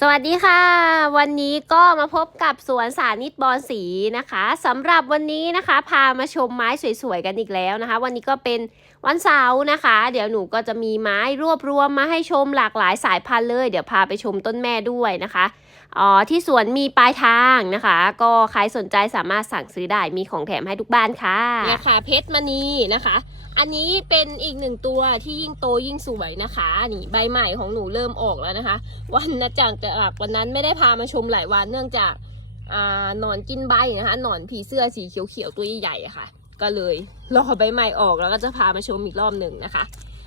สวัสดีค่ะ วันนี้ก็มาพบกับสวนสานิตบอนสีนะคะสำหรับวันนี้นะคะ พามาชมไม้สวยๆกันอีกแล้วนะคะ วันนี้ก็เป็นวันเสาร์นะคะ เดี๋ยวหนูก็จะมีไม้รวบรวมมาให้ชมหลากหลายสายพันธุ์เลย เดี๋ยวพาไปชมต้นแม่ด้วยนะคะอ๋อที่สวนมีปลายทางนะคะ ก็ใครสนใจสามารถสั่งซื้อได้มีของแถมให้ทุกบ้านค่ะเนี่ยค่ะเพชรมณีนะคะ อันนี้เป็นอีกหนึ่งตัวที่ยิ่งโตยิ่งสวยนะคะ นี่ใบใหม่ของหนูเริ่มออกแล้วนะคะ วันนะจากแต่หลักวันนั้นไม่ได้พามาชมหลายวันเนื่องจากอ่าหนอนกินใบนะคะหนอนผีเสื้อสีเขียวๆตัวใหญ่ๆอะค่ะ ก็เลยรอใบใหม่ออกแล้วก็จะพามาชมอีกรอบหนึ่งนะคะ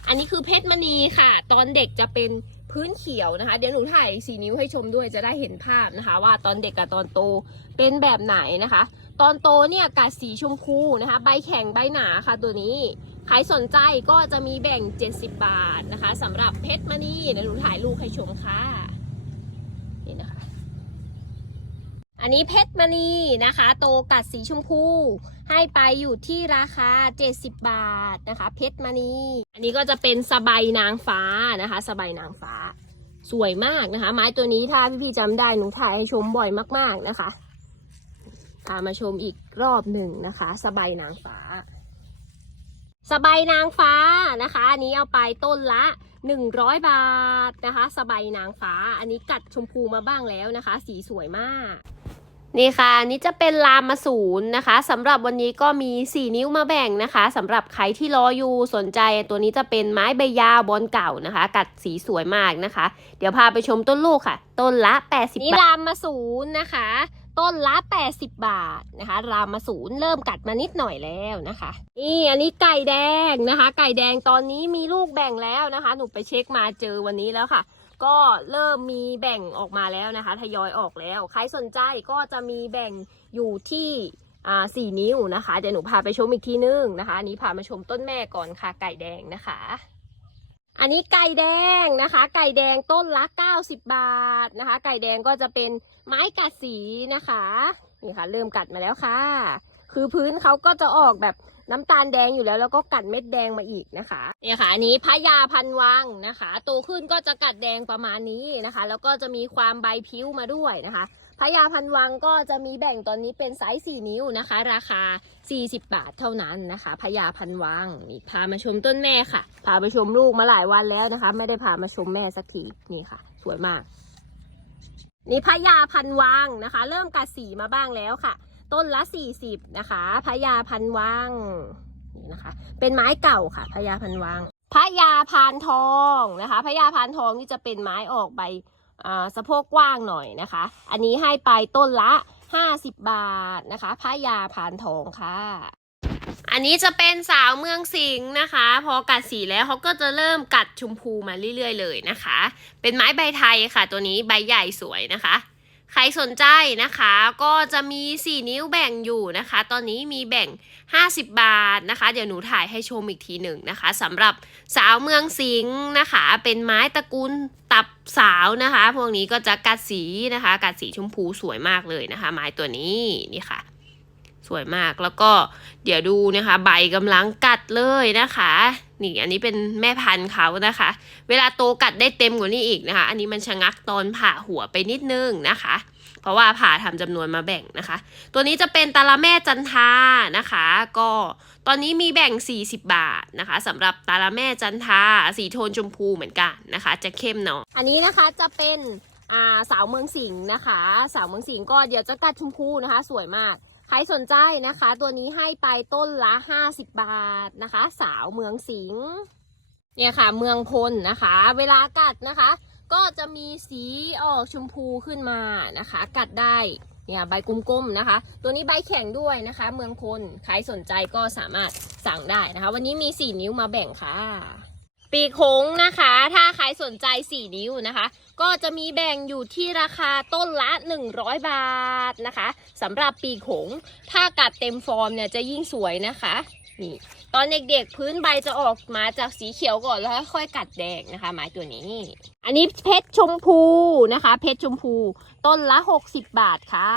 อันนี้คือเพชรมณีค่ะ ตอนเด็กจะเป็นพื้นเขียวนะคะ เดี๋ยวหนูถ่ายสีนิ้วให้ชมด้วยจะได้เห็นภาพนะคะ ว่าตอนเด็กกับตอนโตเป็นแบบไหนนะคะ ตอนโตเนี่ยกัดสีชมพูนะคะ ใบแข็งใบหนาค่ะตัวนี้ ใครสนใจก็จะมีแบ่ง 70 บาทนะคะสำหรับเพชรมณีเดี๋ยหนูถ่ายรูปให้ชมค่ะนี่นะคะ อันนี้เพชรมณีนะคะ โตกัดสีชมพู ให้ไปอยู่ที่ราคา 70 บาทนะคะ เพชรมณี อันนี้ก็จะเป็นสบายนางฟ้านะคะสบายนางฟ้า สวยมากนะคะ ไม้ตัวนี้ถ้าพี่ๆจำได้หนูถ่ายให้ชมบ่อยมากๆนะคะ มาชมอีกรอบหนึ่งนะคะ สบายนางฟ้า สบายนางฟ้านะคะ อันนี้เอาไปต้นละ 100 บาทนะคะ สบายนางฟ้า อันนี้กัดชมพูมาบ้างแล้วนะคะ สีสวยมากนี่ค่ะนนี่จะเป็นลามมาศูนย์นะคะสำหรับวันนี้ก็มี 4 นิ้วมาแบ่งนะคะสำหรับใครที่รออยู่สนใจ ตัวนี้จะเป็นไม้ใบยาวบอลเก่านะคะ กัดสีสวยมากนะคะ เดี๋ยวพาไปชมต้นลูกค่ะ ต้นละ 80 บาทนี่รามมาศูนย์นะคะ ต้นละ 80 บาทนะคะ รามาศูนย์เริ่มกัดมานิดหน่อยแล้วนะคะ นี่อันนี้ไก่แดงนะคะ ไก่แดงตอนนี้มีลูกแบ่งแล้วนะคะ หนูไปเช็คมาเจอวันนี้แล้วค่ะ ก็เริ่มมีแบ่งออกมาแล้วนะคะ ทยอยออกแล้ว ใครสนใจก็จะมีแบ่งอยู่ที่อ่าสี่นิ้วนะคะ เดี๋ยวหนูพาไปชมอีกทีนึงนะคะนนี้พามาชมต้นแม่ก่อนค่ะไก่แดงนะคะ อันนี้ไก่แดงนะคะ ไก่แดงต้นละ 90 บาทนะคะ ไก่แดงก็จะเป็นไม้กัดสีนะคะนี่ค่ะ เริ่มกัดมาแล้วค่ะ คือพื้นเขาก็จะออกแบบน้ำตาลแดงอยู่แล้ว แล้วก็กัดเม็ดแดงมาอีกนะคะเนี่ยค่ะอันนี้พญาพันวังนะคะโตขึ้นก็จะกัดแดงประมาณนี้นะคะ แล้วก็จะมีความใบพิ้วมาด้วยนะคะ พญาพันวังก็จะมีแบ่งตอนนี้เป็นไซส์4นิ้วนะคะ ราคา 40 บาทเท่านั้นนะคะพญาพันวังนี่พามาชมต้นแม่ค่ะ พาไปชมลูกมาหลายวันแล้วนะคะ ไม่ได้พามาชมแม่สักทีนี่ค่ะ สวยมาก นี่พญาพันวังนะคะ เริ่มกัดสีมาบ้างแล้วค่ะ ต้นละ 40 นะคะพญาพันวังนี่นะคะ เป็นไม้เก่าค่ะพญาพันวังพญาพานทองนะคะพญาพานทองนี่จะเป็นไม้ออกใบ สะโพกกว้างหน่อยนะคะ อันนี้ให้ไปต้นละ 50 บาทนะคะผ้าพานทองค่ะ อันนี้จะเป็นสาวเมืองสิงห์นะคะ พอกัดสีแล้วเขาก็จะเริ่มกัดชมพูมาเรื่อยๆเลยนะคะ เป็นไม้ใบไทยค่ะ ตัวนี้ใบใหญ่สวยนะคะ ใครสนใจนะคะ ก็จะมี 4 นิ้วแบ่งอยู่นะคะ ตอนนี้มีแบ่ง 50 บาทนะคะ เดี๋ยวหนูถ่ายให้ชมอีกทีหนึ่งนะคะสำหรับสาวเมืองสิงห์นะคะ เป็นไม้ตระกูลตับสาวนะคะ พวกนี้ก็จะกัดสีนะคะ กัดสีชมพูสวยมากเลยนะคะ ไม้ตัวนี้นี่ค่ะ สวยมากแล้วก็เดี๋ยวดูนะคะ ใบกำลังกัดเลยนะคะ นี่อันนี้เป็นแม่พันธุ์เขานะคะ เวลาโตกัดได้เต็มกว่านี้อีกนะคะ อันนี้มันชะงักตอนผ่าหัวไปนิดนึงนะคะ เพราะว่าผ่าทำจำนวนมาแบ่งนะคะ ตัวนี้จะเป็นตาละแม่จันทานะคะ ก็ตอนนี้มีแบ่ง 40 บาทนะคะสำหรับตาละแม่จันทาสีโทนชมพูเหมือนกันนะคะ จะเข้มเนาะอันนี้นะคะจะเป็นสาวเมืองสิงห์นะคะ สาวเมืองสิงห์ก็เดี๋ยวจะกัดชมพูนะคะ สวยมาก ใครสนใจนะคะ ตัวนี้ให้ไปต้นละ50บาทนะคะ สาวเมืองสิงห์เนี่ยค่ะ เมืองพลนะคะ เวลากัดนะคะ ก็จะมีสีออกชมพูขึ้นมานะคะ กัดได้เนี่ยใบกลมๆนะคะ ตัวนี้ใบแข็งด้วยนะคะ เมืองพลใครสนใจก็สามารถสั่งได้นะคะ วันนี้มี4นิ้วมาแบ่งค่ะ ปีกโค้งนะคะ ถ้าใครสนใจ 4 นิ้วนะคะ ก็จะมีแบ่งอยู่ที่ราคาต้นละ 100 บาทนะคะสำหรับปีกโขงถ้ากัดเต็มฟอร์มเนี่ยจะยิ่งสวยนะคะนี่ตอนเด็กๆพื้นใบจะออกมาจากสีเขียวก่อนแล้วค่อยกัดแดงนะคะไม้ตัวนี้ อันนี้เพชรชมพูนะคะ เพชรชมพู ต้นละ 60 บาทค่ะ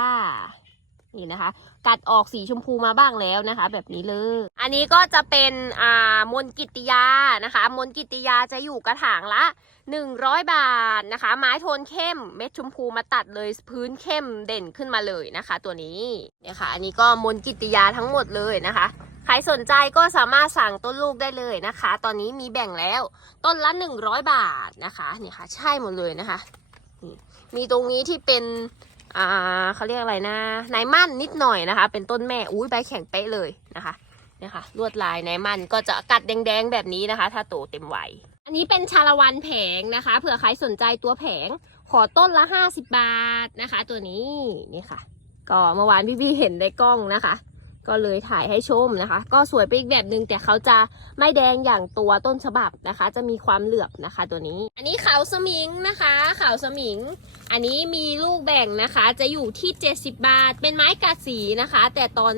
นี่นะคะ กัดออกสีชมพูมาบ้างแล้วนะคะ แบบนี้เลย อันนี้ก็จะเป็นอ่ามนกิติยานะคะ มนกิติยาจะอยู่กระถางละ 100 บาทนะคะ ไม้โทนเข้มเม็ดชมพูมาตัดเลยพื้นเข้มเด่นขึ้นมาเลยนะคะ ตัวนี้เนี่ยค่ะ อันนี้ก็มนกิติยาทั้งหมดเลยนะคะใครสนใจก็สามารถสั่งต้นลูกได้เลยนะคะ ตอนนี้มีแบ่งแล้ว ต้นละ 100 บาทนะคะ นี่ค่ะ ใช่หมดเลยนะคะ มีตรงนี้ที่เป็น อ่าเขาเรียกอะไรนะนายมั่นนิดหน่อยนะคะ เป็นต้นแม่อุ้ยใบแข็งเป๊ะเลยนะคะเนี่ยค่ะลวดลายนายมั่นก็จะกัดแดงๆแบบนี้นะคะ ถ้าโตเต็มวัยอันนี้เป็นชาละวันแผงนะคะเผื่อใครสนใจตัวแผงขอต้นละห้าสิบาทนะคะ ตัวนี้นี่ค่ะ ก็เมื่อวานพี่ๆเห็นในกล้องนะคะ ก็เลยถ่ายให้ชมนะคะ ก็สวยไปอีกแบบหนึ่งแต่เขาจะไม่แดงอย่างตัวต้นฉบับนะคะ จะมีความเหลือบนะคะตัวนี้ อันนี้เขาสมิงนะคะเขาสมิง อันนี้มีลูกแบ่งนะคะ จะอยู่ที่ 70 บาท เป็นไม้กัดสีนะคะ แต่ตอน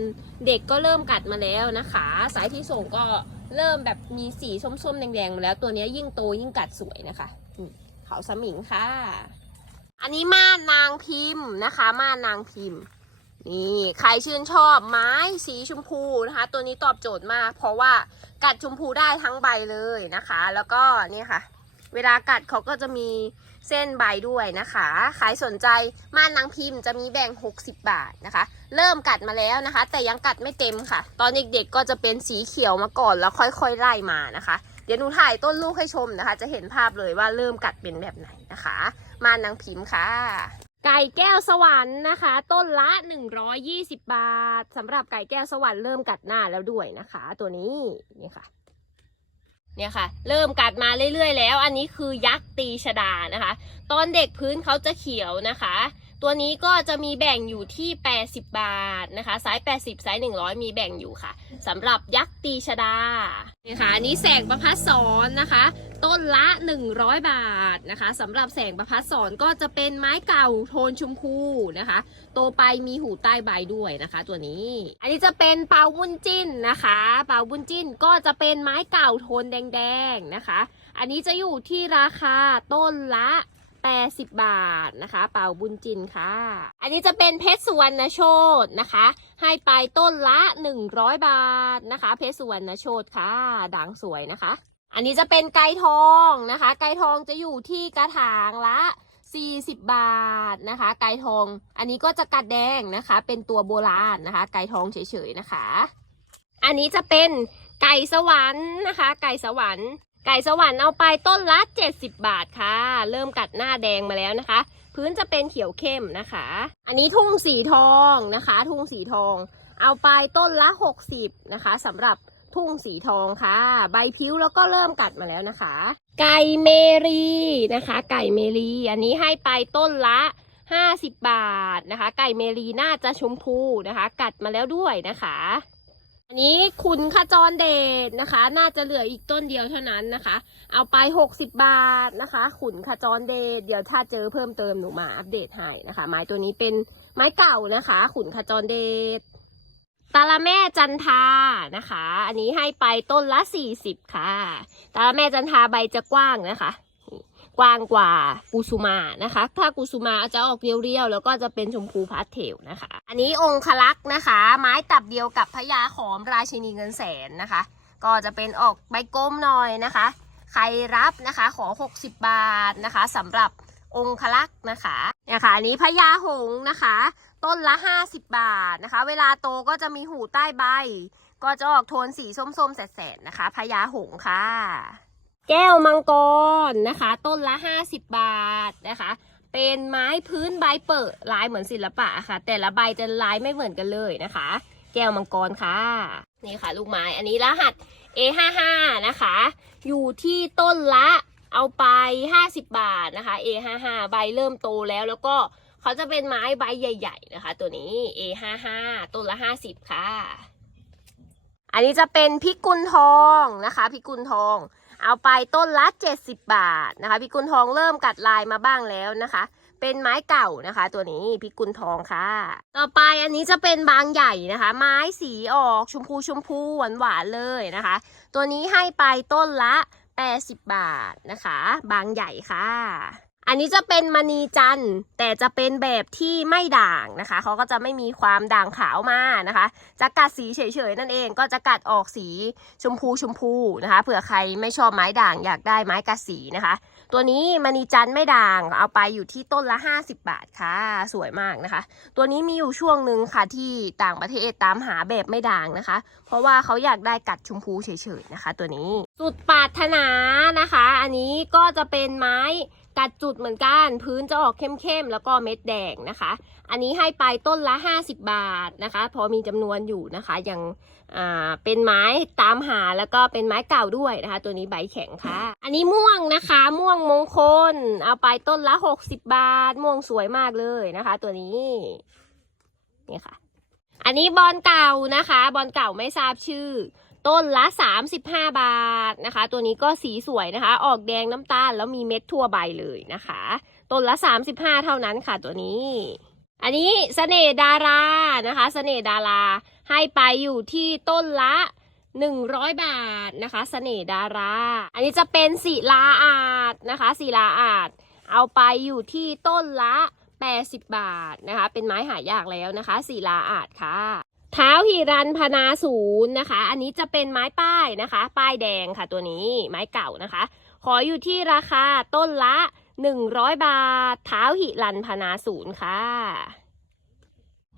เด็กก็เริ่มกัดมาแล้วนะคะ สายที่ส่งก็เริ่มแบบมีสีส้มๆแดงๆมาแล้วตัวนี้ยิ่งโตยิ่งกัดสวยนะคะเขาสมิงค่ะ อันนี้ม่านนางพิมพ์นะคะ ม่านนางพิมพ์ นี่ใครชื่นชอบไม้สีชมพูนะคะ ตัวนี้ตอบโจทย์มาก เพราะว่ากัดชมพูได้ทั้งใบเลยนะคะ แล้วก็นี่ค่ะ เวลากัดเขาก็จะมีเส้นใบด้วยนะคะใครสนใจม่านนางพิมพ์จะมีแบ่ง 60 บาทนะคะ เริ่มกัดมาแล้วนะคะ แต่ยังกัดไม่เต็มค่ะ ตอนเด็กๆก็จะเป็นสีเขียวมาก่อนแล้วค่อยๆไล่มานะคะ เดี๋ยวหนูถ่ายต้นลูกให้ชมนะคะ จะเห็นภาพเลยว่าเริ่มกัดเป็นแบบไหนนะคะ ม่านนางพิมพ์ค่ะ ไก่แก้วสวรรค์นะคะ ต้นละ 120 บาทสำหรับไก่แก้วสวรรค์เริ่มกัดหน้าแล้วด้วยนะคะ ตัวนี้นี่ค่ะ เนี่ยค่ะ เริ่มกัดมาเรื่อยๆแล้ว อันนี้คือยักษ์ตีชดานะคะ ตอนเด็กพื้นเขาจะเขียวนะคะ ตัวนี้ก็จะมีแบ่งอยู่ที่ 80 บาทนะคะไซส์80ไซส์100 มีแบ่งอยู่ค่ะสำหรับยักษ์ตีชดานี่ค่ะอันนี้แสงประพัดสอนนะคะ ต้นละ 100 บาทนะคะสำหรับแสงประพัดสอนก็จะเป็นไม้เก่าโทนชมพูนะคะ โตไปมีหูใต้ใบด้วยนะคะ ตัวนี้ อันนี้จะเป็นเปาบุญจิ้นนะคะ เปาบุญจิ้นก็จะเป็นไม้เก่าโทนแดงๆนะคะ อันนี้จะอยู่ที่ราคาต้นละ 80 บาทนะคะ เป่าบุญจินค่ะ อันนี้จะเป็นเพชรสุวรรณโชตนะคะ ให้ไปต้นละ 100 บาทนะคะ เพชรสุวรรณโชตค่ะ ด่างสวยนะคะ อันนี้จะเป็นไก่ทองนะคะ ไก่ทองจะอยู่ที่กระถางละ 40 บาทนะคะ ไก่ทอง อันนี้ก็จะกัดแดงนะคะ เป็นตัวโบราณนะคะ ไก่ทองเฉยๆนะคะ อันนี้จะเป็นไก่สวรรค์นะคะ ไก่สวรรค์ ไก่สวรรค์เอาไปต้นละ 70 บาทค่ะ เริ่มกัดหน้าแดงมาแล้วนะคะ พื้นจะเป็นเขียวเข้มนะคะ อันนี้ทุ่งสีทองนะคะ ทุ่งสีทอง เอาไปต้นละ 60นะคะสำหรับทุ่งสีทองค่ะ ใบพิ้วแล้วก็เริ่มกัดมาแล้วนะคะ ไก่เมรีนะคะ ไก่เมรี อันนี้ให้ไปต้นละ 50 บาทนะคะ ไก่เมรีน่าจะชมพูนะคะ กัดมาแล้วด้วยนะคะ อันนี้คุณขจรเดชนะคะ น่าจะเหลืออีกต้นเดียวเท่านั้นนะคะ เอาไป60บบาทนะคะ ขุนขจรเดชเดี๋ยวถ้าเจอเพิ่มเติมหนูมาอัปเดตให้นะคะ ไม้ตัวนี้เป็นไม้เก่านะคะ ขุนขจรเดชตาละแม่จันทานะคะ อันนี้ให้ไปต้นละ40ค่ะ ตาละแม่จันทาใบจะกว้างนะคะ กว้างกว่ากุสุมานะคะ ถ้ากุสุมาจะออกเรียวๆ แล้วก็จะเป็นชมพูพาสเทลนะคะ อันนี้องคลักษ์นะคะ ไม้ตับเดียวกับพญาขอมราชินีเงินแสนนะคะ ก็จะเป็นออกใบกลมหน่อยนะคะ ใครรับนะคะขอ 60 บาทนะคะสำหรับองคลักษ์นะคะเนี่ยค่ะอันนี้พญาหงนะคะ ต้นละ 50 บาทนะคะ เวลาโตก็จะมีหูใต้ใบ ก็จะออกโทนสีส้มๆแสดๆนะคะพญาหงค่ะ แก้วมังกรนะคะ ต้นละ 50 บาทนะคะ เป็นไม้พื้นใบเปิดลายเหมือนศิลปะค่ะ แต่ละใบจะลายไม่เหมือนกันเลยนะคะ แก้วมังกรค่ะนี่ค่ะ ลูกไม้อันนี้รหัส A55 นะคะ อยู่ที่ต้นละเอาไป 50 บาทนะคะ A55 ใบเริ่มโตแล้วแล้วก็เขาจะเป็นไม้ใบใหญ่ๆนะคะ ตัวนี้ A55 ต้นละ 50 ค่ะ อันนี้จะเป็นพิกุลทองนะคะ พิกุลทอง เอาไปต้นละ 70 บาทนะคะพิกุลทองเริ่มกัดลายมาบ้างแล้วนะคะ เป็นไม้เก่านะคะ ตัวนี้พิกุลทองค่ะ ต่อไปอันนี้จะเป็นบางใหญ่นะคะ ไม้สีออกชมพูชมพูหวานหวานๆเลยนะคะ ตัวนี้ให้ไปต้นละ 80 บาทนะคะ บางใหญ่ค่ะ อันนี้จะเป็นมณีจันทร์แต่จะเป็นแบบที่ไม่ด่างนะคะเขาก็จะไม่มีความด่างขาวมานะคะ จะกัดสีเฉยๆนั่นเองก็จะกัดออกสีชมพูชมพูนะคะเผื่อใครไม่ชอบไม้ด่างอยากได้ไม้กัดสีนะคะ ตัวนี้มณีจันทร์ไม่ด่างเอาไปอยู่ที่ต้นละ 50 บาทค่ะ สวยมากนะคะ ตัวนี้มีอยู่ช่วงหนึ่งค่ะที่ต่างประเทศตามหาแบบไม่ด่างนะคะ เพราะว่าเขาอยากได้กัดชมพูเฉยๆนะคะ ตัวนี้สุดปรารถนานะคะ อันนี้ก็จะเป็นไม้ กัดจุดเหมือนกัน พื้นจะออกเข้มๆ แล้วก็เม็ดแดงนะคะ อันนี้ให้ไปต้นละ 50 บาทนะคะ พอมีจำนวนอยู่นะคะยังอ่าเป็นไม้ตามหาแล้วก็เป็นไม้เก่าด้วยนะคะ ตัวนี้ใบแข็งค่ะ อันนี้ม่วงนะคะ ม่วงมงคล เอาไปต้นละ 60 บาท ม่วงสวยมากเลยนะคะ ตัวนี้นี่ค่ะ อันนี้บอลเก่านะคะ บอลเก่าไม่ทราบชื่อ ต้นละ 35 บาทนะคะ ตัวนี้ก็สีสวยนะคะ ออกแดงน้ำตาลแล้วมีเม็ดทั่วใบเลยนะคะ ต้นละ 35 เท่านั้นค่ะตัวนี้ อันนี้เสน่ดารานะคะเสน่ดาราให้ไปอยู่ที่ต้นละ100บาทนะคะเสน่ดารา อันนี้จะเป็นศิลาอาดนะคะศิลาอาดเอาไปอยู่ที่ต้นละ80บาทนะคะ เป็นไม้หายากแล้วนะคะศิลาอาดค่ะ ท้าหิรันพนาศูนย์นะคะ อันนี้จะเป็นไม้ป้ายนะคะ ป้ายแดงค่ะตัวนี้ไม้เก่านะคะ ขออยู่ที่ราคาต้นละ 100 บาท เท้าหิรันพนาศูนย์ค่ะ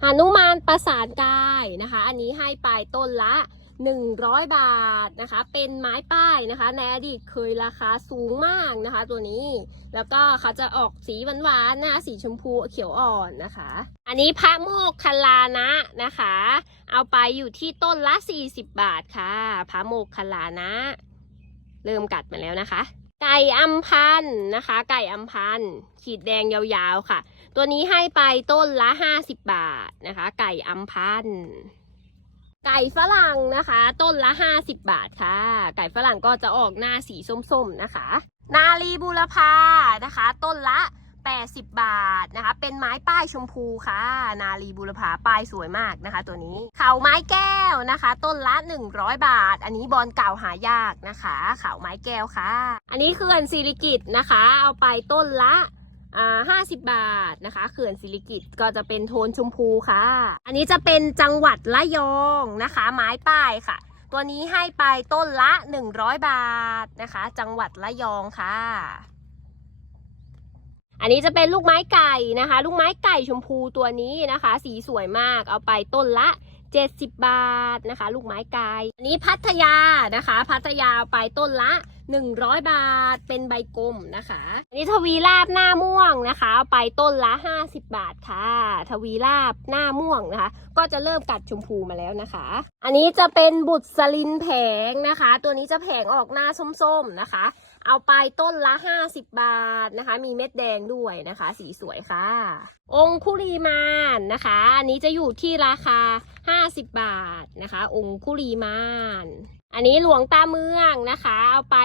หนุมานประสานกายนะคะ อันนี้ให้ป้ายต้นละ 100 บาทนะคะ เป็นไม้ป้ายนะคะ ในอดีตเคยราคาสูงมากนะคะ ตัวนี้ แล้วก็เขาจะออกสีหวานๆนะคะสีชมพูเขียวอ่อนนะคะ อันนี้พระโมกคลานะนะคะ เอาไปอยู่ที่ต้นละ 40 บาทค่ะ พระโมกคลานะ เริ่มกัดมาแล้วนะคะไก่อัมพันธ์นะคะ ไก่อัมพันธ์ขีดแดงยาวๆค่ะ ตัวนี้ให้ไปต้นละ 50 บาทนะคะ ไก่อัมพันธ์ ไก่ฝรั่งนะคะ ต้นละ 50 บาทค่ะ ไก่ฝรั่งก็จะออกหน้าสีส้มๆนะคะ นาลีบุรพานะคะ ต้นละ 80 บาทนะคะ เป็นไม้ป้ายชมพูค่ะ นาลีบุรพาป้ายสวยมากนะคะ ตัวนี้เขาไม้แก้วนะคะ ต้นละ 100 บาท อันนี้บอลเก่าหายากนะคะเขาไม้แก้วค่ะ อันนี้เขื่อนศิริกิตนะคะ เอาไปต้นละ ห้าสิบบาทนะคะเขื่อนศิริกิตก็จะเป็นโทนชมพูค่ะ อันนี้จะเป็นจังหวัดระยองนะคะ ไม้ป้ายค่ะ ตัวนี้ให้ไปต้นละ 100 บาทนะคะ จังหวัดระยองค่ะ อันนี้จะเป็นลูกไม้ไก่นะคะ ลูกไม้ไก่ชมพูตัวนี้นะคะ สีสวยมากเอาไปต้นละ70 บาทนะคะ ลูกไม้ไก่อันนี้พัทยานะคะ พัทยาไปต้นละ 100 บาท เป็นใบกลมนะคะอันนี้ทวีราบหน้าม่วงนะคะเอาไปต้นละ 50 บาทค่ะ ทวีราบหน้าม่วงนะคะ ก็จะเริ่มกัดชมพูมาแล้วนะคะ อันนี้จะเป็นบุตรสลินแผงนะคะ ตัวนี้จะแผงออกหน้าส้มๆนะคะ เอาไปต้นละ 50 บาทนะคะ มีเม็ดแดงด้วยนะคะ สีสวยค่ะ องคุลีมานนะคะ อันนี้จะอยู่ที่ราคา 50 บาทนะคะ องคุลีมานอันนี้หลวงตาเมืองนะคะ เอาไป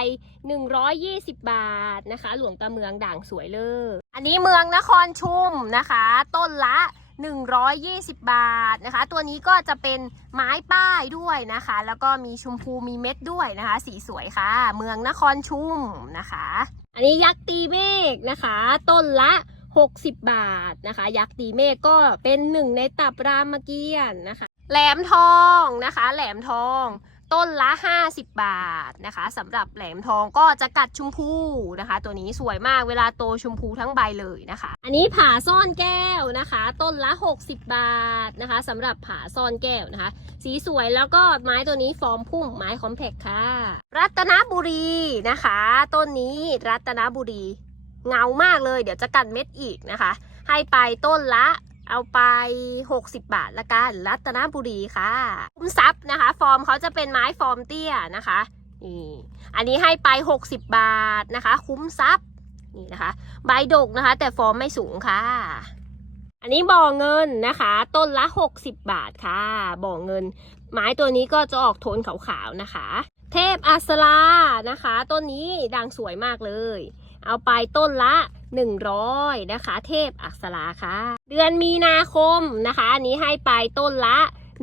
120 บาทนะคะ หลวงตาเมืองด่างสวยเลย อันนี้เมืองนครชุมนะคะ ต้นละ 120 บาทนะคะ ตัวนี้ก็จะเป็นไม้ป้ายด้วยนะคะ แล้วก็มีชมพูมีเม็ดด้วยนะคะ สีสวยค่ะ เมืองนครชุมนะคะ อันนี้ยักษ์ตีเมฆนะคะ ต้นละ 60 บาทนะคะ ยักษ์ตีเมฆก็เป็นหนึ่งในตับรามเกียรตินะคะ แหลมทองนะคะ แหลมทอง ต้นละ 50 บาทนะคะสำหรับแหลมทองก็จะกัดชมพูนะคะ ตัวนี้สวยมากเวลาโตชมพูทั้งใบเลยนะคะ อันนี้ผาซ่อนแก้วนะคะ ต้นละ 60 บาทนะคะสำหรับผาซ่อนแก้วนะคะ สีสวยแล้วก็ไม้ตัวนี้ฟอร์มพุ่มไม้คอมแพคค่ะ รัตนบุรีนะคะ ต้นนี้รัตนบุรีเงามากเลย เดี๋ยวจะกัดเม็ดอีกนะคะ ให้ไปต้นละ เอาไป 60 บาทละกัน รัตนบุรีค่ะคุ้มทรัพย์นะคะ ฟอร์มเขาจะเป็นไม้ฟอร์มเตี้ยนะคะนี่อันนี้ให้ไป 60 บาทนะคะ คุ้มทรัพย์นี่นะคะ ใบดกนะคะ แต่ฟอร์มไม่สูงค่ะ อันนี้บ่อเงินนะคะ ต้นละ 60 บาทค่ะ บ่อเงิน ไม้ตัวนี้ก็จะออกโทนขาวๆนะคะ เทพอัสรานะคะ ต้นนี้ดังสวยมากเลย เอาไปต้นละ 100 นะคะ เทพอักษราค่ะ เดือนมีนาคมนะคะ อันนี้ให้ไปต้นละ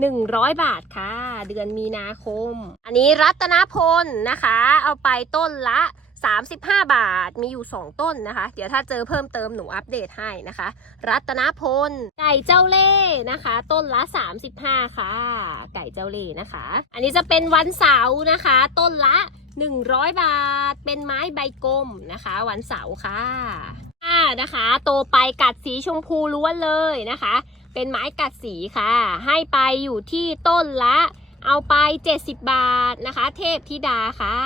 100 บาทค่ะ เดือนมีนาคม อันนี้รัตนพลนะคะ เอาไปต้นละ 35 บาท มีอยู่ 2 ต้นนะคะ เดี๋ยวถ้าเจอเพิ่มเติมหนูอัปเดตให้นะคะ รัตนพล ไก่เจ้าเล่ห์นะคะ ต้นละ 35 ค่ะ ไก่เจ้าเล่ห์นะคะ อันนี้จะเป็นวันเสาร์นะคะ ต้นละ 100 บาท เป็นไม้ใบกลมนะคะ วันเสาร์ค่ะอ่านะคะ โตไปกัดสีชมพูล้วนเลยนะคะ เป็นไม้กัดสีค่ะ ให้ไปอยู่ที่ต้นละเอาไป 70 บาทนะคะ เทพธิดาค่ะ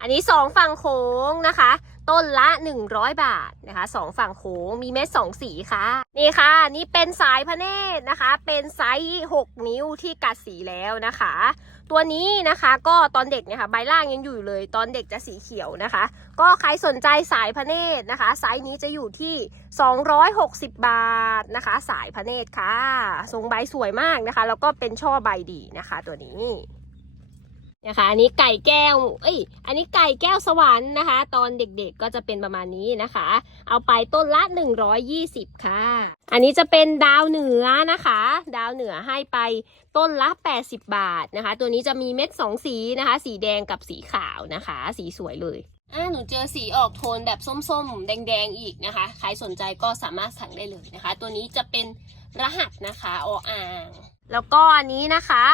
อันนี้สองฝั่งโค้งนะคะ ต้นละ 100 บาทนะคะสองฝั่งโค้งมีเม็ดสองสีค่ะ นี่ค่ะ นี่เป็นสายพระเนตรนะคะ เป็นไซส์ 6 นิ้วที่กัดสีแล้วนะคะ ตัวนี้นะคะก็ตอนเด็กเนี่ยค่ะใบล่างยังอยู่เลย ตอนเด็กจะสีเขียวนะคะ ก็ใครสนใจสายพระเนตรนะคะ ไซส์นี้จะอยู่ที่ 260 บาทนะคะ สายพระเนตรค่ะทรงใบสวยมากนะคะ แล้วก็เป็นช่อใบดีนะคะ ตัวนี้ นะคะอันนี้ไก่แก้ว เอ้ย อันนี้ไก่แก้วสวรรค์นะคะ ตอนเด็กๆก็จะเป็นประมาณนี้นะคะ เอาไปต้นละ 120 ค่ะ อันนี้จะเป็นดาวเหนือนะคะ ดาวเหนือให้ไปต้นละ 80 บาทนะคะ ตัวนี้จะมีเม็ดสองสีนะคะ สีแดงกับสีขาวนะคะ สีสวยเลยอ่าหนูเจอสีออกโทนแบบส้มๆ แดงๆ อีกนะคะ ใครสนใจก็สามารถสั่งได้เลยนะคะ ตัวนี้จะเป็นรหัสนะคะออ่าง แล้วก็อันนี้นะคะ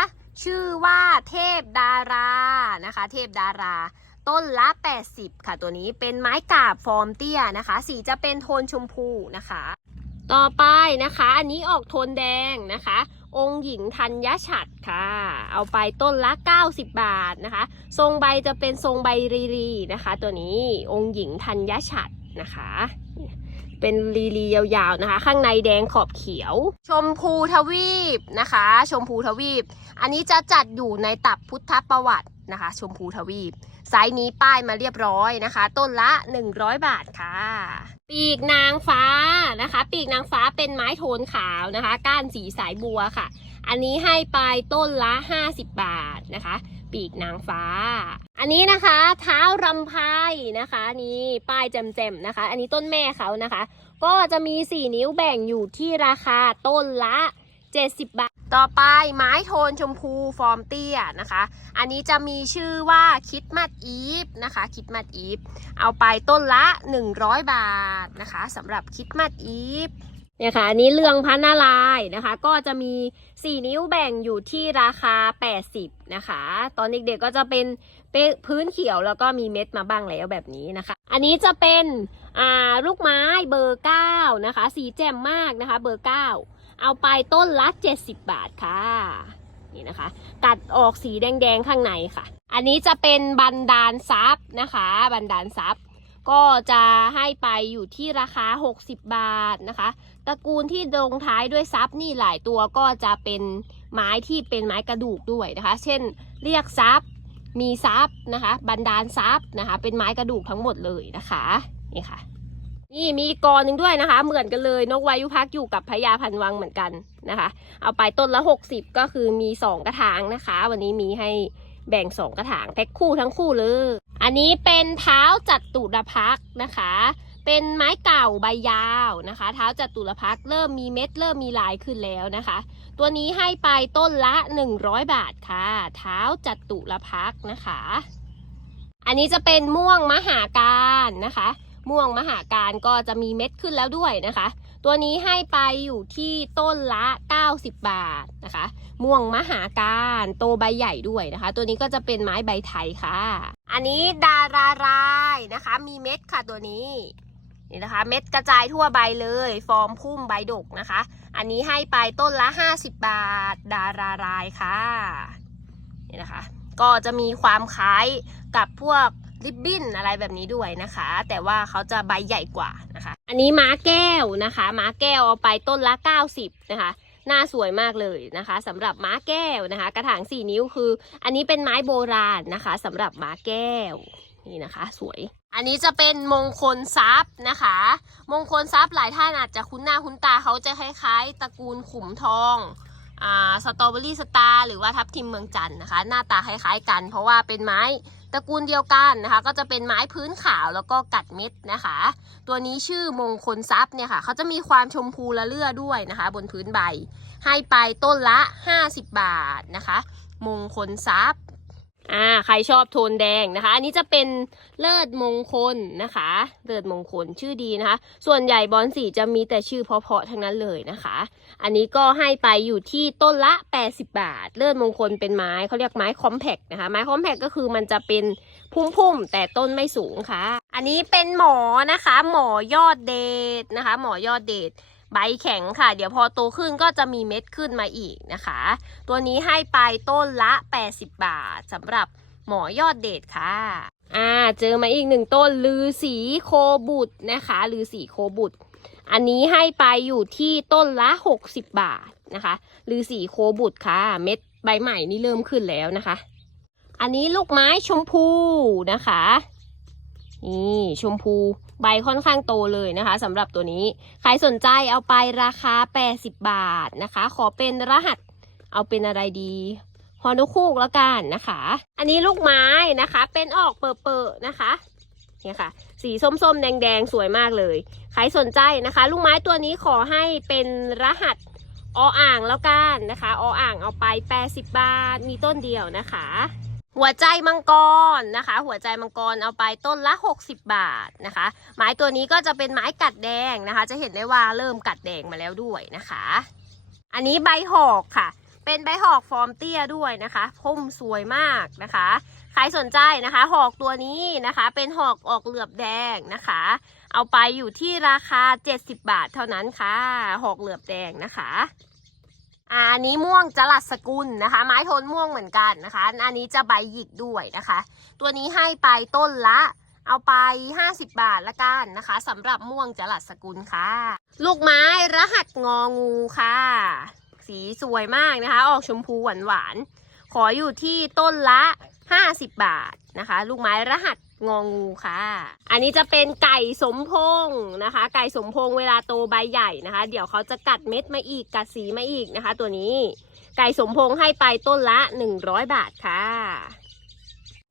ชื่อว่าเทพดารานะคะ เทพดารา ต้นละ 80 ค่ะตัวนี้เป็นไม้กาบฟอร์มเตี้ยนะคะ สีจะเป็นโทนชมพูนะคะ ต่อไปนะคะ อันนี้ออกโทนแดงนะคะ องค์หญิงธัญฉัตรค่ะ เอาไปต้นละ 90 บาทนะคะ ทรงใบจะเป็นทรงใบรีรีนะคะ ตัวนี้องค์หญิงธัญฉัตรนะคะ เป็นรีรียาวๆนะคะ ข้างในแดงขอบเขียว ชมพูทวีปนะคะ ชมพูทวีป อันนี้จะจัดอยู่ในตับพุทธประวัตินะคะ ชมพูทวีปไซส์นี้ป้ายมาเรียบร้อยนะคะ ต้นละ 100 บาทค่ะ ปีกนางฟ้านะคะ ปีกนางฟ้าเป็นไม้โทนขาวนะคะ ก้านสีสายบัวค่ะ อันนี้ให้ไปต้นละ 50 บาทนะคะ ปีกนางฟ้า อันนี้นะคะเท้ารำไพนะคะ นี่ป้ายแจมๆนะคะ อันนี้ต้นแม่เขานะคะ ก็จะมี 4 นิ้วแบ่งอยู่ที่ราคาต้นละ 70 บาท ต่อไปไม้โทนชมพูฟอร์มเตี้ยนะคะ อันนี้จะมีชื่อว่าคิดมัดอีฟนะคะคิดมัดอีฟเอาไปต้นละ 100 บาทนะคะสำหรับคิดมัดอีฟ เนี่ยค่ะอันนี้เรืองพันนารายณ์นะคะ ก็จะมี 4 นิ้วแบ่งอยู่ที่ราคา 80 นะคะ ตอนเด็กๆก็จะเป็นเป็นพื้นเขียวแล้วก็มีเม็ดมาบ้างแล้วแบบนี้นะคะ อันนี้จะเป็นอ่าลูกไม้เบอร์ 9 นะคะ สีแจ่มมากนะคะ เบอร์ 9 เอาไปต้นละ 70 บาทค่ะนี่นะคะ ตัดออกสีแดงๆข้างในค่ะ อันนี้จะเป็นบันดาลซับนะคะ บันดาลซับ ก็จะให้ไปอยู่ที่ราคา 60 บาทนะคะตระกูลที่ลงท้ายด้วยซับนี่หลายตัวก็จะเป็นไม้ที่เป็นไม้กระดูกด้วยนะคะ เช่น เรียกซับมีซับนะคะบันดาลซับนะคะ เป็นไม้กระดูกทั้งหมดเลยนะคะนี่ค่ะ นี่มีกกอหนึ่งด้วยนะคะ เหมือนกันเลยนกวายุพักอยู่กับพญาพันวังเหมือนกันนะคะ เอาไปต้นละ 60 ก็คือมี 2 กระถางนะคะ วันนี้มีให้ แบ่ง2กระถางแพ็คคู่ทั้งคู่เลย อันนี้เป็นเท้าจัดตุรพักนะคะ เป็นไม้เก่าใบยาวนะคะ เท้าจัดตุรพักเริ่มมีเม็ดเริ่มมีลายขึ้นแล้วนะคะ ตัวนี้ให้ไปต้นละ 100 บาทค่ะ เท้าจัดตุรพักนะคะ อันนี้จะเป็นม่วงมหาการนะคะ ม่วงมหาการก็จะมีเม็ดขึ้นแล้วด้วยนะคะ ตัวนี้ให้ไปอยู่ที่ต้นละ 90 บาทนะคะ ม่วงมหาการโตใบใหญ่ด้วยนะคะ ตัวนี้ก็จะเป็นไม้ใบไทยค่ะ อันนี้ดารารายนะคะ มีเม็ดค่ะตัวนี้นี่นะคะ เม็ดกระจายทั่วใบเลย ฟอร์มพุ่มใบดกนะคะ อันนี้ให้ไปต้นละ 50 บาท ดารารายค่ะนี่นะคะ ก็จะมีความคล้ายกับพวก ริบบิ้นอะไรแบบนี้ด้วยนะคะ แต่ว่าเขาจะใบใหญ่กว่านะคะ อันนี้ม้าแก้วนะคะ ม้าแก้วเอาไปต้นละ 90 นะคะหน้าสวยมากเลยนะคะสำหรับม้าแก้วนะคะ กระถางสี่นิ้วคือ อันนี้เป็นไม้โบราณนะคะสำหรับม้าแก้วนี่นะคะ สวย อันนี้จะเป็นมงคลทรัพย์นะคะ มงคลทรัพย์หลายท่านอาจจะคุ้นหน้าคุ้นตาเขาจะคล้ายๆตระกูลขุมทองอ่าสตรอเบอรี่สตาร์หรือว่าทับทิมเมืองจันทร์นะคะ หน้าตาคล้ายๆกัน เพราะว่าเป็นไม้ ตระกูลเดียวกันนะคะก็จะเป็นไม้พื้นขาวแล้วก็กัดเม็ดนะคะ ตัวนี้ชื่อมงคลทรัพย์เนี่ยค่ะเขาจะมีความชมพูละเลือด้วยนะคะ บนพื้นใบ ให้ไปต้นละ 50 บาทนะคะ มงคลทรัพย์ อ่าใครชอบโทนแดงนะคะ อันนี้จะเป็นเลิศมงคลนะคะ เลิศมงคลชื่อดีนะคะ ส่วนใหญ่บอลสีจะมีแต่ชื่อเพาะๆทั้งนั้นเลยนะคะ อันนี้ก็ให้ไปอยู่ที่ต้นละ 80 บาท เลิศมงคลเป็นไม้เขาเรียกไม้คอมแพกนะคะ ไม้คอมแพกก็คือมันจะเป็นพุ่มๆแต่ต้นไม่สูงค่ะ อันนี้เป็นหมอนะคะ หมอยอดเดชนะคะ หมอยอดเดช ใบแข็งค่ะ เดี๋ยวพอโตขึ้นก็จะมีเม็ดขึ้นมาอีกนะคะ ตัวนี้ให้ไปต้นละ 80 บาทสำหรับหมอยอดเดชค่ะอ่าเจอมาอีกหนึ่งต้นลือสีโคบุตรนะคะลือสีโคบุตร อันนี้ให้ไปอยู่ที่ต้นละ 60 บาทนะคะลือสีโคบุตรค่ะ เม็ดใบใหม่นี่เริ่มขึ้นแล้วนะคะ อันนี้ลูกไม้ชมพูนะคะ นี่ชมพูใบค่อนข้างโตเลยนะคะสำหรับตัวนี้ ใครสนใจเอาไปราคา 80 บาทนะคะ ขอเป็นรหัสเอาเป็นอะไรดีฮอนคูกแล้วกันนะคะ อันนี้ลูกไม้นะคะ เป็นออกเปอะๆนะคะเนี่ยค่ะ สีส้มๆ แดงๆ สวยมากเลย ใครสนใจนะคะ ลูกไม้ตัวนี้ขอให้เป็นรหัสออ่างแล้วกันนะคะออ่างเอาไป 80 บาท มีต้นเดียวนะคะ หัวใจมังกรนะคะ หัวใจมังกรเอาไปต้นละ 60 บาทนะคะ ไม้ตัวนี้ก็จะเป็นไม้กัดแดงนะคะ จะเห็นได้ว่าเริ่มกัดแดงมาแล้วด้วยนะคะ อันนี้ใบหอกค่ะ เป็นใบหอกฟอร์มเตี้ยด้วยนะคะพุ่มสวยมากนะคะใครสนใจนะคะ หอกตัวนี้นะคะ เป็นหอกออกเหลือบแดงนะคะ เอาไปอยู่ที่ราคา 70 บาทเท่านั้นค่ะ หอกเหลือบแดงนะคะ อันนี้ม่วงจรัสสกุลนะคะ ไม้โทนม่วงเหมือนกันนะคะ อันนี้จะใบหยิกด้วยนะคะ ตัวนี้ให้ไปต้นละ เอาไป 50 บาทละกันนะคะสำหรับม่วงจรัสสกุลค่ะ ลูกไม้รหัสงองูค่ะ สีสวยมากนะคะ ออกชมพูหวานหวานๆขออยู่ที่ต้นละ 50 บาทนะคะ ลูกไม้รหัส งองูค่ะ อันนี้จะเป็นไก่สมพงษ์นะคะ ไก่สมพงษ์เวลาโตใบใหญ่นะคะ เดี๋ยวเขาจะกัดเม็ดมาอีกกัดสีมาอีกนะคะ ตัวนี้ ไก่สมพงษ์ให้ไปต้นละ 100 บาทค่ะ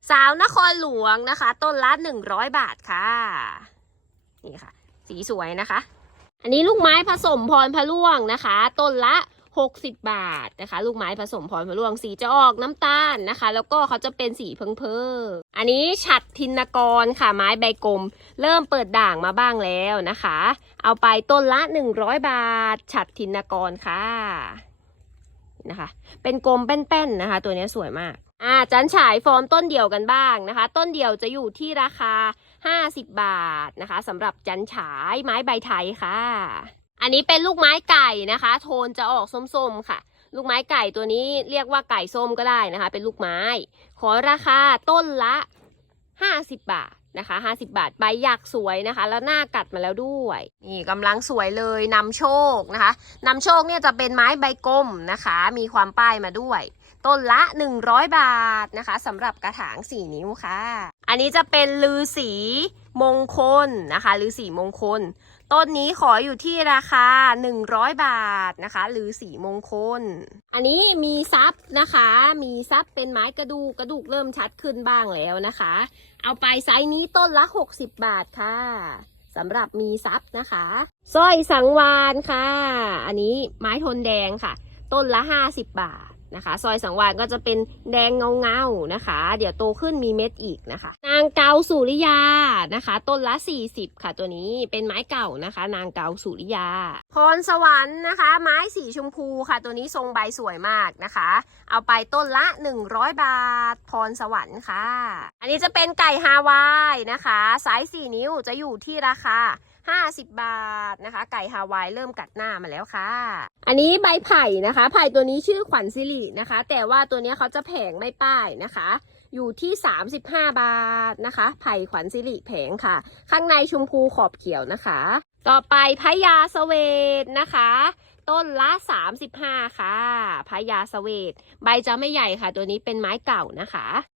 สาวนครหลวงนะคะ ต้นละ 100 บาทค่ะ นี่ค่ะ สีสวยนะคะ อันนี้ลูกไม้ผสมพรพะล่วงนะคะ ต้นละ 60 บาทนะคะ ลูกไม้ผสมพรพะล่วงสีจะออกน้ำตาลนะคะ แล้วก็เขาจะเป็นสีเพิงเพออันนี้ฉัดทินกรค่ะไม้ใบกลม เริ่มเปิดด่างมาบ้างแล้วนะคะ เอาไปต้นละ 100 บาท ฉัดทินกรค่ะนะคะ เป็นกลมแป้นๆนะคะ ตัวนี้สวยมากอ่าจันฉายฟอร์มต้นเดียวกันบ้างนะคะ ต้นเดียวจะอยู่ที่ราคา 50 บาทนะคะสำหรับจันฉายไม้ใบไทยค่ะ อันนี้เป็นลูกไม้ไก่นะคะ โทนจะออกส้มๆค่ะ ลูกไม้ไก่ตัวนี้เรียกว่าไก่ส้มก็ได้นะคะ เป็นลูกไม้ ขอราคาต้นละ 50 บาทนะคะ 50 บาทใบหยักสวยนะคะ แล้วหน้ากัดมาแล้วด้วยนี่กำลังสวยเลยนำโชคนะคะนำโชคเนี่ยจะเป็นไม้ใบกลมนะคะ มีความป้ายมาด้วย ต้นละ 100 บาทนะคะสำหรับกระถาง 4 นิ้วค่ะ อันนี้จะเป็นลือสีมงคลนะคะลือสีมงคล ต้นนี้ขออยู่ที่ราคา 100 บาทนะคะ หรือสีมงคล อันนี้มีซับนะคะ มีซับเป็นไม้กระดูกกระดูกเริ่มชัดขึ้นบ้างแล้วนะคะ เอาไปไซส์นี้ต้นละ 60 บาทค่ะสำหรับมีซับนะคะสร้อยสังวานค่ะ อันนี้ไม้ทนแดงค่ะ ต้นละ 50 บาท นะคะ ซอยสังวานก็จะเป็นแดงเงาเงาๆนะคะ เดี๋ยวโตขึ้นมีเม็ดอีกนะคะ นางเกาสุริยานะคะ ต้นละ 40 ค่ะ ตัวนี้เป็นไม้เก่านะคะ นางเกาสุริยา พรสวรรค์นะคะ ไม้สีชมพูค่ะ ตัวนี้ทรงใบสวยมากนะคะ เอาไปต้นละ 100 บาท พรสวรรค์ค่ะ อันนี้จะเป็นไก่ฮาวายนะคะไซส์4นิ้วจะอยู่ที่ราคา 50 บาทนะคะ ไก่ฮาวายเริ่มกัดหน้ามาแล้วค่ะ อันนี้ใบไผ่นะคะ ไผ่ตัวนี้ชื่อขวัญสิรินะคะ แต่ว่าตัวนี้เขาจะแผงไม่ป้ายนะคะ อยู่ที่ 35 บาทนะคะ ไผ่ขวัญสิริแผงค่ะ ข้างในชมพูขอบเขียวนะคะ ต่อไปพญาสเวตนะคะต้นละ 35 ค่ะพญาสเวตใบจะไม่ใหญ่ค่ะ ตัวนี้เป็นไม้เก่านะคะ